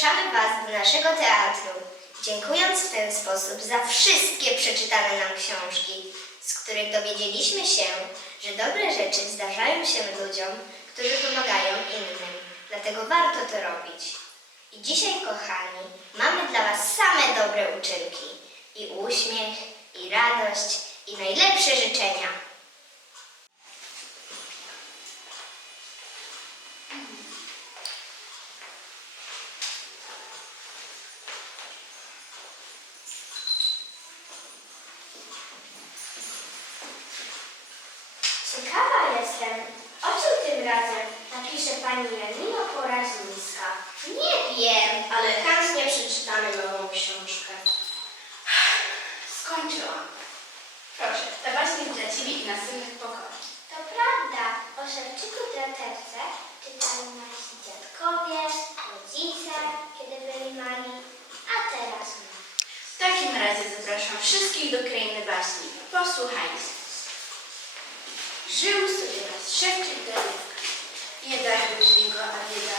zapraszamy Was do naszego teatru, dziękując w ten sposób za wszystkie przeczytane nam książki, z których dowiedzieliśmy się, że dobre rzeczy zdarzają się ludziom, którzy pomagają innym. Dlatego warto to robić. I dzisiaj, kochani, mamy dla Was same dobre uczynki. I uśmiech, i radość, i najlepsze życzenia. Ciebie i następnych pokoi. To prawda, o Szewczyku Teaterce czytali nasi dziadkowie, rodzice, kiedy byli mali, a teraz my. W takim razie zapraszam wszystkich do krainy baśni. Posłuchajcie. Żył sobie raz szewczyk Daniewka. Bieda był z niego, a bieda,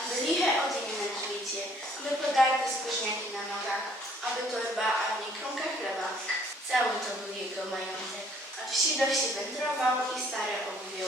aby liche odzienie na grzbiecie, aby podarte spóźniaki na nogach, aby torba, a w niej kromka chleba. Cały to był jego majątek. Wsi do wsi wędrował i stare obuwie.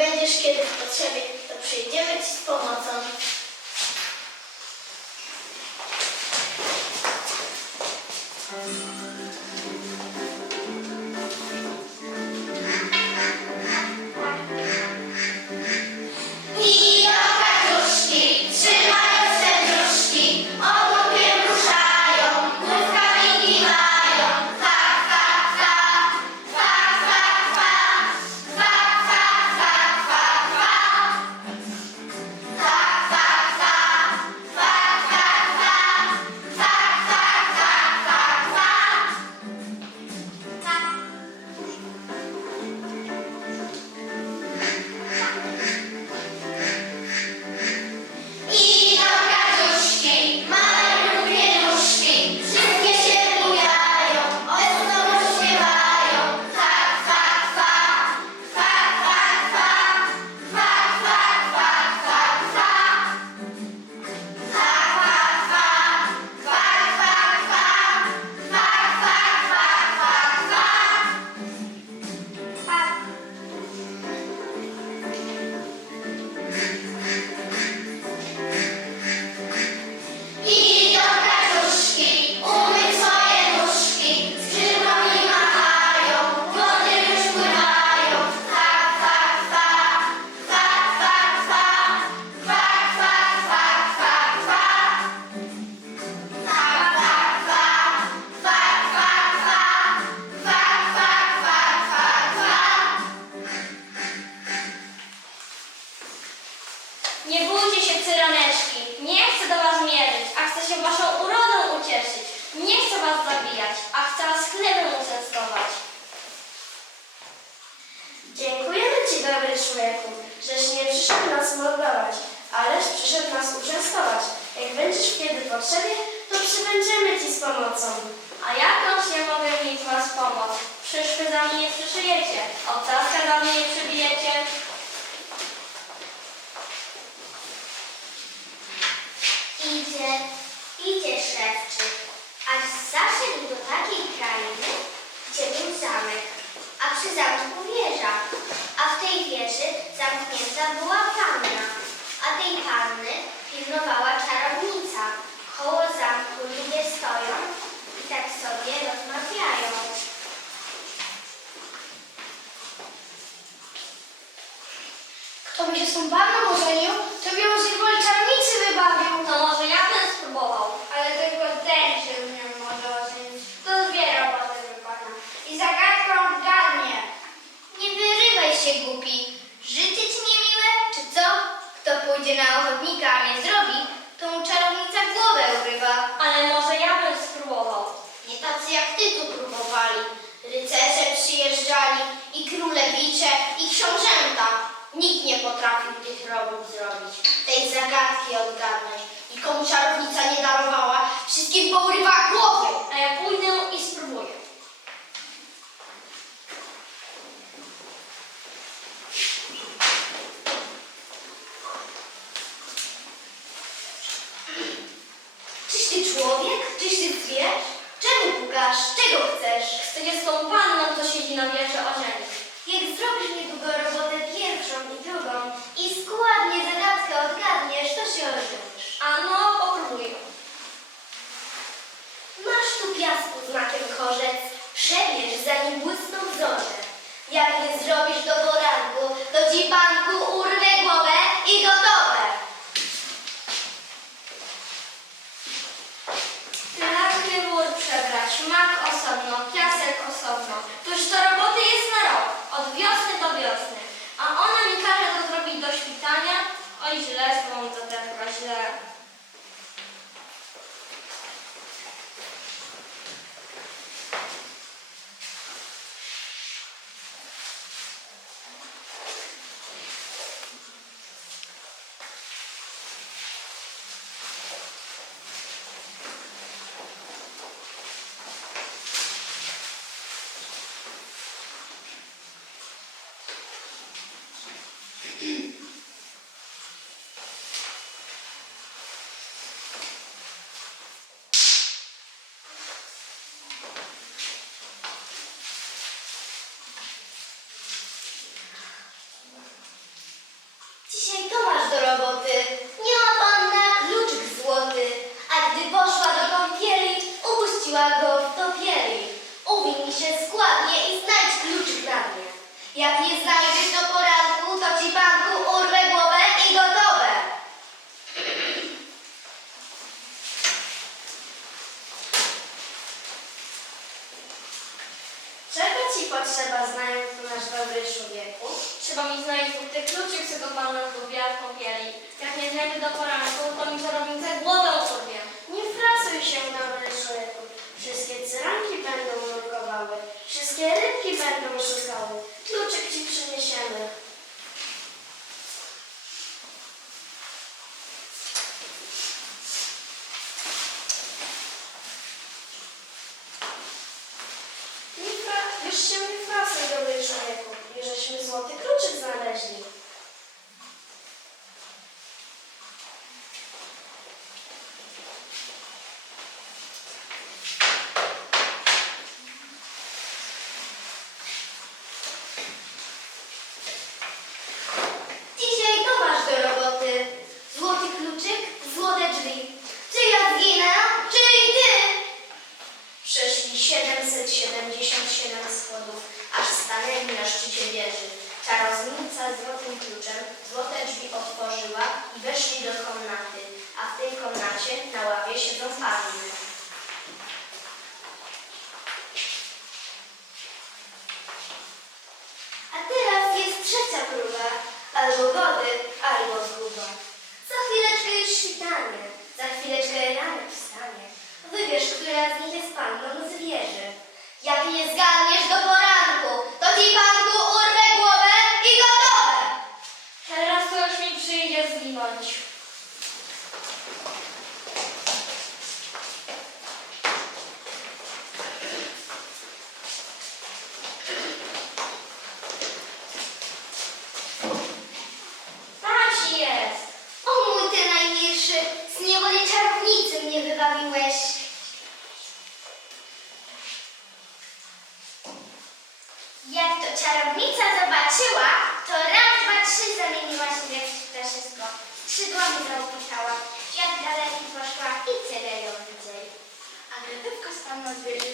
Będziesz kiedy w potrzebie, to przyjdziemy ci z pomocą. Nie bójcie się, cyraneczki. Nie chcę do was mierzyć, a chcę się waszą urodą ucieszyć. Nie chcę was zabijać, a chcę was chlebem uczęstować. Dziękujemy Ci, dobry człowieku, żeś nie przyszedł nas mordować, ależ przyszedł nas uczęstować. Jak będziesz kiedy potrzebie, to przybędziemy Ci z pomocą. A jakąż ja mogę mieć was pomoc? Przyszwy za mnie nie przyszyjecie, obcaska za mnie nie przybijecie. Idzie, idzie szewczyk, aż zaszedł do takiej krainy, gdzie był zamek, a przy zamku wieża, a w tej wieży zamknięta była panna, a tej panny pilnowała czarownica. Koło zamku ludzie stoją i tak sobie rozmawiają. Kto by się z tą panną ożenił, to by ją z niewoli czarnicy wybawił. To może ja bym spróbował. Ale tylko ten się z nią może ożenić. To zbiera potem pana. I zagadką odgadnie. Nie wyrywaj się, głupi. Życie ci niemiłe, czy co? Kto pójdzie na ochotnika, a nie zrobi, to mu czarownica głowę urywa. Ale może ja bym spróbował. Nie tacy jak ty tu próbowali. Rycerze przyjeżdżali i królewicze i książęta. Nikt nie potrafił tych robót zrobić. Tej zagadki odgadnąć. I komu czarownica nie darowała, wszystkim pourywała głowy. A ja pójdę i spróbuję. Czyś ty człowiek? Czyś ty zwierz? Czemu pukasz? Czego chcesz? Chcę się z tą panną, co siedzi na wieży, ożenić. go się składnie i znajdź kluczyk na mnie. Jak nie znajdziesz do poranku, to ci panku urwę głowę i gotowe. Czego ci potrzeba znając nasz dobry człowieku? Trzeba mi znaleźć ten kluczyk, co go pan nam w popieli. Jak nie znajdę do poranku, to mi zrobię za głowę na ławie siedzą Anny. A teraz jest trzecia próba. Albo wody, albo zguba. Za chwileczkę już świtanie, za chwileczkę ranek wstanie. Wybierz, która z nich jest panną zwierzę. Jak nie zgadniesz do poranku, to ci panku księdza upisała, jak daleki poszła i cele ją widzieli. A grypywka z panną zwierzę